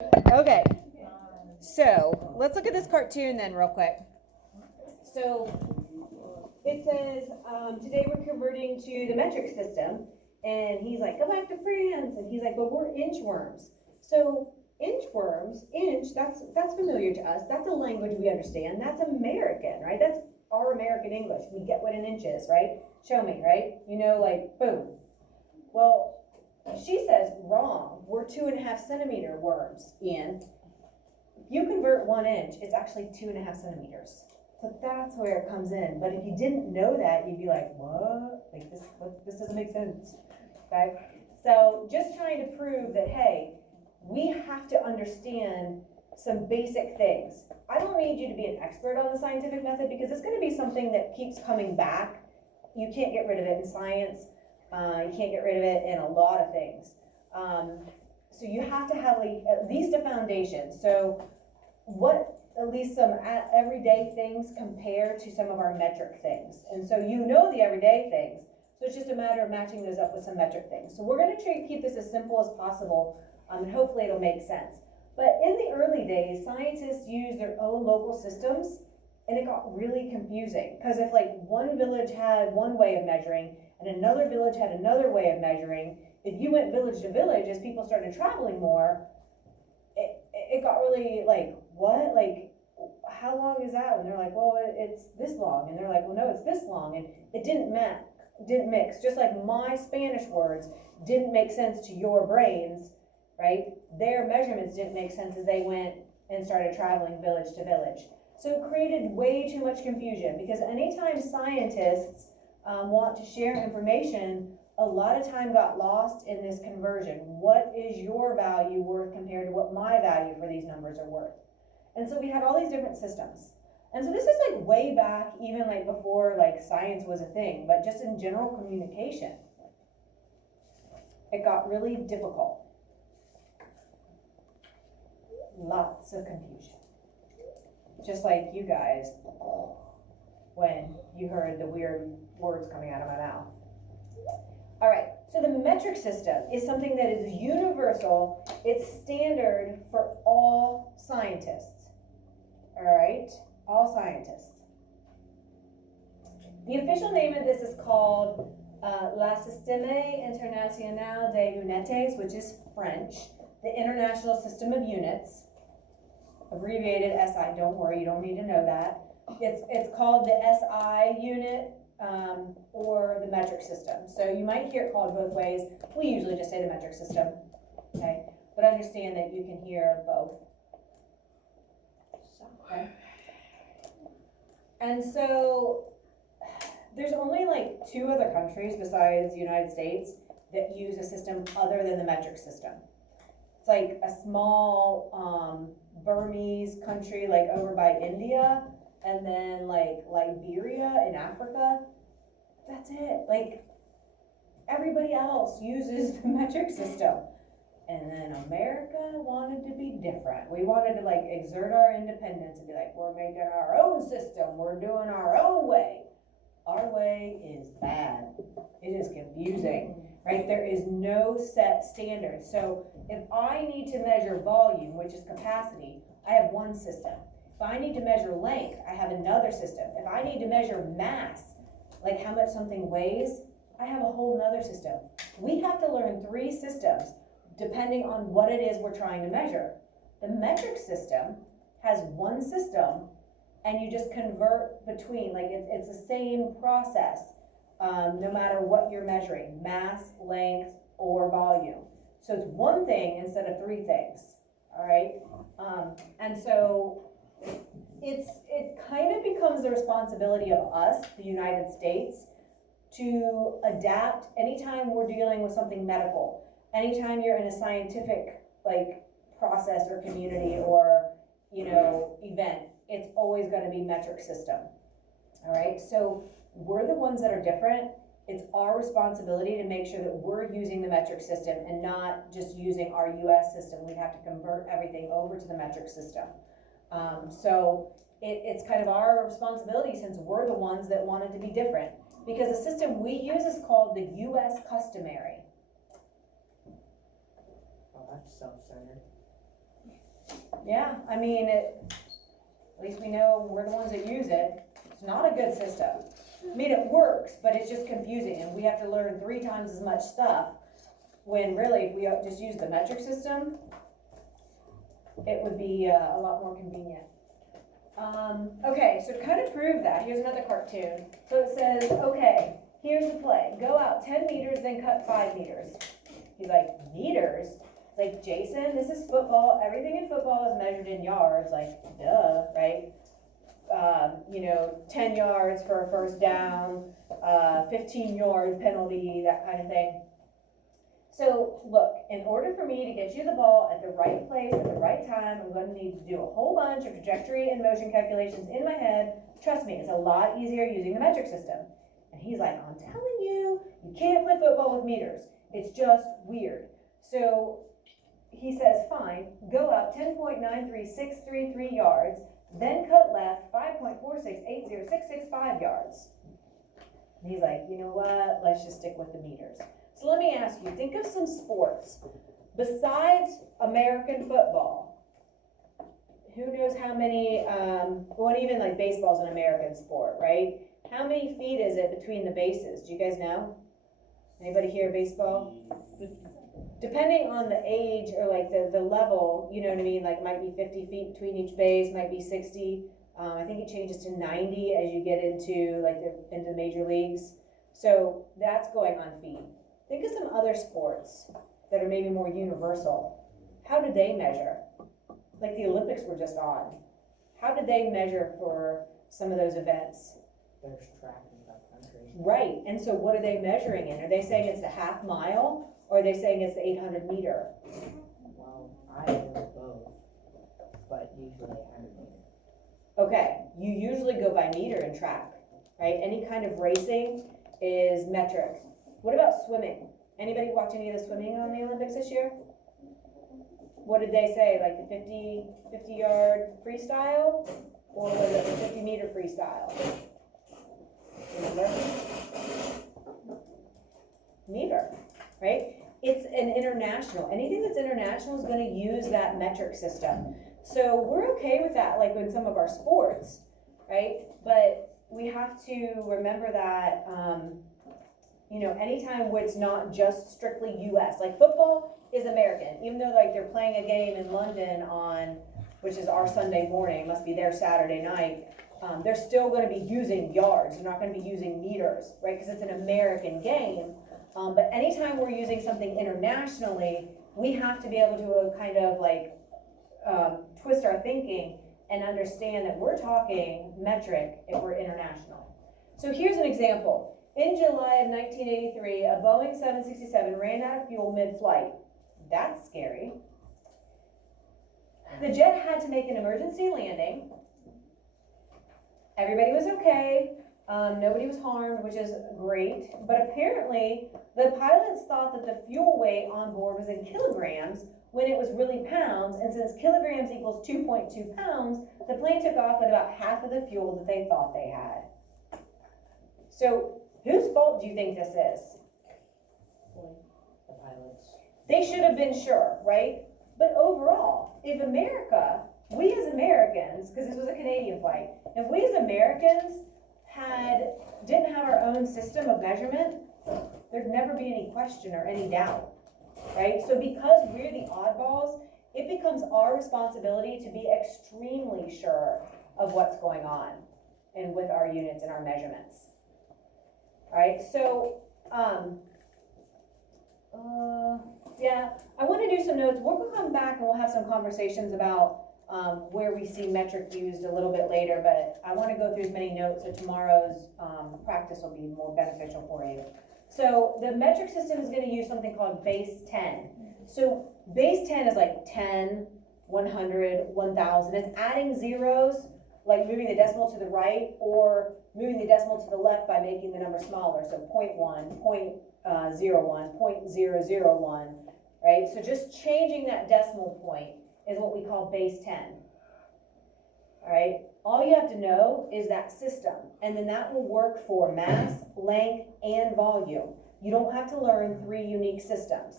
Okay, so let's look at this cartoon then real quick. So it says, today we're converting to the metric system, and he's like, go back to France, and he's like, but we're inchworms. So inchworms, that's familiar to us. That's a language we understand. That's American, right? That's our American English. We get what an inch is, right? Show me, right? You know, like, boom. Well, she says, wrong. We're 2.5 centimeter worms, Ian. If you convert 1 inch, it's actually 2.5 centimeters. So that's where it comes in. But if you didn't know that, you'd be like, what? Like this doesn't make sense. Okay? So just trying to prove that, hey, we have to understand some basic things. I don't need you to be an expert on the scientific method because it's going to be something that keeps coming back. You can't get rid of it in science. You can't get rid of it in a lot of things. So you have to have at least a foundation. So what at least some everyday things compare to some of our metric things. And so you know the everyday things. So it's just a matter of matching those up with some metric things. So we're going to try to keep this as simple as possible, and hopefully it'll make sense. But in the early days, scientists used their own local systems, and it got really confusing. Because if like one village had one way of measuring, and another village had another way of measuring, if you went village to village, as people started traveling more, it got really like, what? Like, how long is that? And they're like, well, it's this long. And they're like, well, no, it's this long. And it didn't mix. Just like my Spanish words didn't make sense to your brains, right? Their measurements didn't make sense as they went and started traveling village to village. So it created way too much confusion because anytime scientists want to share information, a lot of time got lost in this conversion. What is your value worth compared to what my value for these numbers are worth? And so we had all these different systems. And so this is like way back, even like before like science was a thing, but just in general communication, it got really difficult. Lots of confusion. Just like you guys when you heard the weird words coming out of my mouth. All right, so the metric system is something that is universal. It's standard for all scientists. All right, all scientists. The official name of this is called La Système International des Unités, which is French, the International System of Units, abbreviated SI. Don't worry, you don't need to know that. It's called the SI unit or the metric system. So you might hear it called both ways. We usually just say the metric system, okay? But understand that you can hear both. Okay? And so there's only like 2 other countries besides the United States that use a system other than the metric system. It's like a small Burmese country like over by India, and then like Liberia in Africa. That's it. Like everybody else uses the metric system. And then America wanted to be different. We wanted to like exert our independence and be like, we're making our own system. We're doing our own way. Our way is bad. It is confusing, right? There is no set standard. So if I need to measure volume, which is capacity, I have one system. If I need to measure length, I have another system. If I need to measure mass, like how much something weighs, I have a whole nother system. We have to learn 3 systems depending on what it is we're trying to measure. The metric system has one system, and you just convert between, like it's the same process, no matter what you're measuring, mass, length, or volume. So it's one thing instead of 3 things, all right? And so it kind of becomes the responsibility of us, the United States, to adapt anytime we're dealing with something medical. Anytime you're in a scientific like process or community or event, it's always going to be metric system. All right, so we're the ones that are different. It's our responsibility to make sure that we're using the metric system and not just using our US system. We have to convert everything over to the metric system. So it's kind of our responsibility since we're the ones that want it to be different, because the system we use is called the US customary. Oh, that's self-centered. Yeah, I mean, at least we know we're the ones that use it. It's not a good system. I mean, it works, but it's just confusing, and we have to learn 3 times as much stuff, when really, if we just use the metric system, it would be a lot more convenient. Okay, so to kind of prove that, here's another cartoon. So it says, okay, here's the play. Go out 10 meters, then cut 5 meters. He's like, meters? It's like, Jason, this is football. Everything in football is measured in yards. Like, duh, right? 10 yards for a first down, 15-yard penalty, that kind of thing. So look, in order for me to get you the ball at the right place at the right time, I'm going to need to do a whole bunch of trajectory and motion calculations in my head. Trust me, it's a lot easier using the metric system. And he's like, I'm telling you, you can't play football with meters. It's just weird. So he says, fine, go out 10.93633 yards, then cut left 5.4680665 yards. And he's like, you know what, let's just stick with the meters. So let me ask you, think of some sports besides American football. Who knows how many, even like baseball's an American sport, right? How many feet is it between the bases? Do you guys know? Anybody here baseball? Depending on the age or like the level, you know what I mean? Like might be 50 feet between each base, might be 60. I think it changes to 90 as you get into into the major leagues. So that's going on feet. Think of some other sports that are maybe more universal. How did they measure? Like the Olympics were just on. How did they measure for some of those events? There's track in that country. Right, and so what are they measuring in? Are they saying it's the half mile, or are they saying it's the 800 meter? Well, I do both, but usually 100 meters. Okay, you usually go by meter in track, right? Any kind of racing is metric. What about swimming? Anybody watch any of the swimming on the Olympics this year? What did they say, like the 50-yard freestyle? Or was it the 50-meter freestyle? Remember? Meter, right? It's an international. Anything that's international is going to use that metric system. So we're okay with that, like in some of our sports, right? But we have to remember that, anytime where it's not just strictly U.S. Like football is American, even though like they're playing a game in London which is our Sunday morning, must be their Saturday night. They're still going to be using yards. They're not going to be using meters, right? Because it's an American game. But anytime we're using something internationally, we have to be able to kind of twist our thinking and understand that we're talking metric if we're international. So here's an example. In July of 1983, a Boeing 767 ran out of fuel mid-flight. That's scary. The jet had to make an emergency landing. Everybody was okay. Nobody was harmed, which is great. But apparently, the pilots thought that the fuel weight on board was in kilograms when it was really pounds. And since kilograms equals 2.2 pounds, the plane took off with about half of the fuel that they thought they had. So, whose fault do you think this is? The pilots. They should have been sure, right? But overall, if America, we as Americans, because this was a Canadian flight, if we as Americans didn't have our own system of measurement, there'd never be any question or any doubt, right? So because we're the oddballs, it becomes our responsibility to be extremely sure of what's going on and with our units and our measurements. All right, so, I want to do some notes. We'll come back and we'll have some conversations about where we see metric used a little bit later, but I want to go through as many notes so tomorrow's practice will be more beneficial for you. So the metric system is going to use something called base 10. So base 10 is like 10, 100, 1,000. It's adding zeros, like moving the decimal to the right or moving the decimal to the left by making the number smaller. So 0.1, 0.01, 0.001, right? So just changing that decimal point is what we call base 10. All right, all you have to know is that system, and then that will work for mass, length, and volume. You don't have to learn 3 unique systems,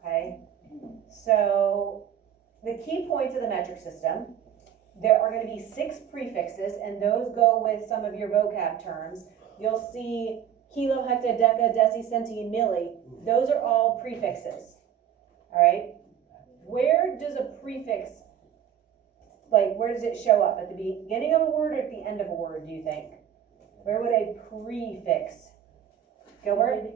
okay? So the key points of the metric system. There are going to be 6 prefixes, and those go with some of your vocab terms. You'll see kilo, hecta, deca, deci, centi, milli. Those are all prefixes. All right? Where does a prefix, like, where does it show up? At the beginning of a word or at the end of a word, do you think? Where would a prefix? Gilbert?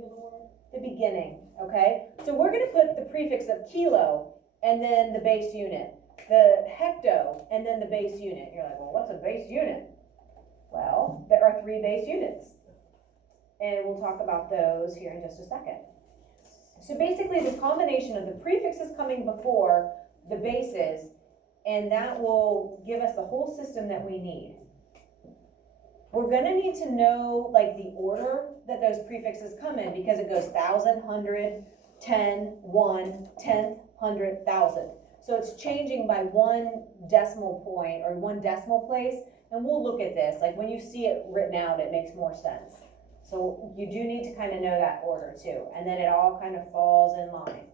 The beginning, okay? So we're going to put the prefix of kilo and then the base unit. The hecto and then the base unit. You're like, well, what's a base unit? Well, there are 3 base units. And we'll talk about those here in just a second. So basically this combination of the prefixes coming before the bases, and that will give us the whole system that we need. We're gonna need to know like the order that those prefixes come in, because it goes thousand, hundred, 10, 1, 10th, 100, 1,000. So it's changing by 1 decimal point or 1 decimal place, and we'll look at this. Like when you see it written out, it makes more sense. So you do need to kind of know that order too, and then it all kind of falls in line.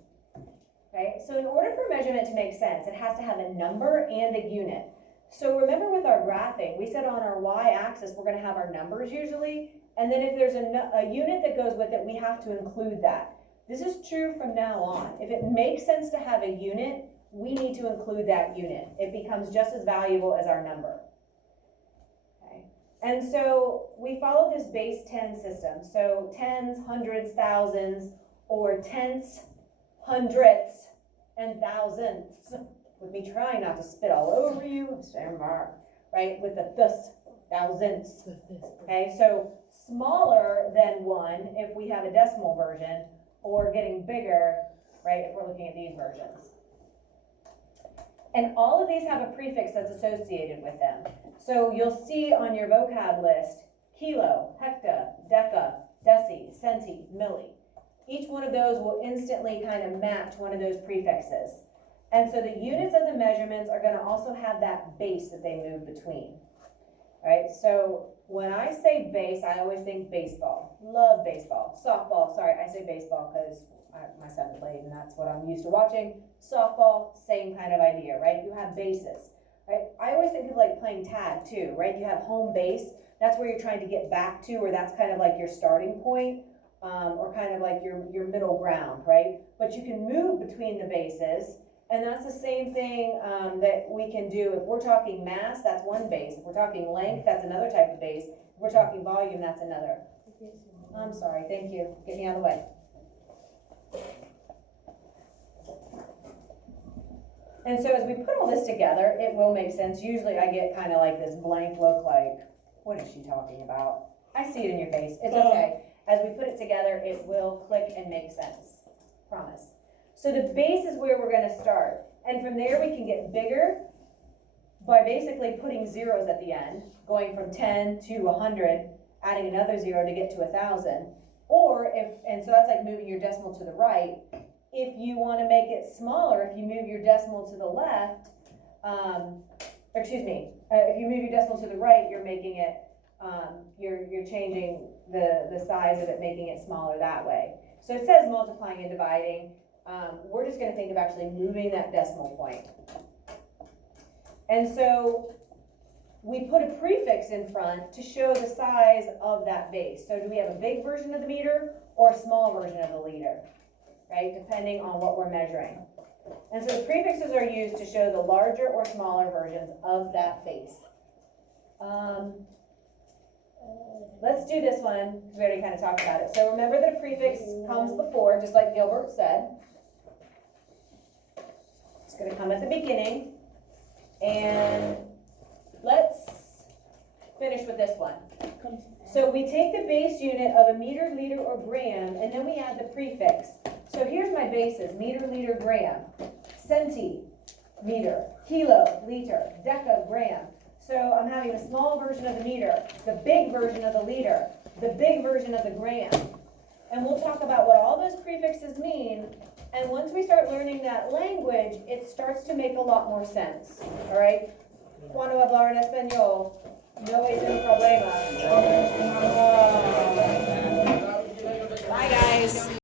Okay, so in order for measurement to make sense, it has to have a number and a unit. So remember with our graphing, we said on our y-axis we're going to have our numbers usually, and then if there's a unit that goes with it, we have to include that. This is true from now on. If it makes sense to have a unit, we need to include that unit. It becomes just as valuable as our number. Okay. And so we follow this base 10 system. So tens, hundreds, thousands, or tenths, hundredths, and thousandths. With me trying not to spit all over you, stand back, right? With the thus, thousandths. Okay, so smaller than 1 if we have a decimal version, or getting bigger, right, if we're looking at these versions. And all of these have a prefix that's associated with them. So you'll see on your vocab list, kilo, hecta, deca, deci, centi, milli. Each one of those will instantly kind of match one of those prefixes. And so the units of the measurements are going to also have that base that they move between. Right? So when I say base, I always think baseball. Love baseball. Softball, sorry, I say baseball because my son played and that's what I'm used to watching. Softball, same kind of idea, right? You have bases, right? I always think of like playing tag too, right? You have home base. That's where you're trying to get back to, or that's kind of like your starting point, or kind of like your middle ground, right? But you can move between the bases. And that's the same thing that we can do. If we're talking mass, that's one base. If we're talking length, that's another type of base. If we're talking volume, that's another. I'm sorry, thank you. Get me out of the way. And so as we put all this together, it will make sense. Usually I get kind of like this blank look like, what is she talking about? I see it in your face. It's okay. As we put it together, it will click and make sense. Promise. So the base is where we're going to start. And from there we can get bigger by basically putting zeros at the end, going from 10 to 100, adding another 0 to get to 1,000. Or and so that's like moving your decimal to the right. If you want to make it smaller, if you move your decimal to the left, if you move your decimal to the right, you're making it, you're changing the size of it, making it smaller that way. So it says multiplying and dividing. We're just going to think of actually moving that decimal point. And so we put a prefix in front to show the size of that base. So do we have a big version of the meter or a small version of the liter, right? Depending on what we're measuring. And so the prefixes are used to show the larger or smaller versions of that base. Let's do this one, because we already kind of talked about it. So remember that a prefix comes before, just like Gilbert said. It's going to come at the beginning. And let's finish with this one. So we take the base unit of a meter, liter, or gram, and then we add the prefix. So here's my bases: meter, liter, gram, centi, meter, kilo, liter, deca, gram. So I'm having a small version of the meter, the big version of the liter, the big version of the gram. And we'll talk about what all those prefixes mean. And once we start learning that language, it starts to make a lot more sense. All right? Cuando hablar en español, no es un problema. Bye, guys.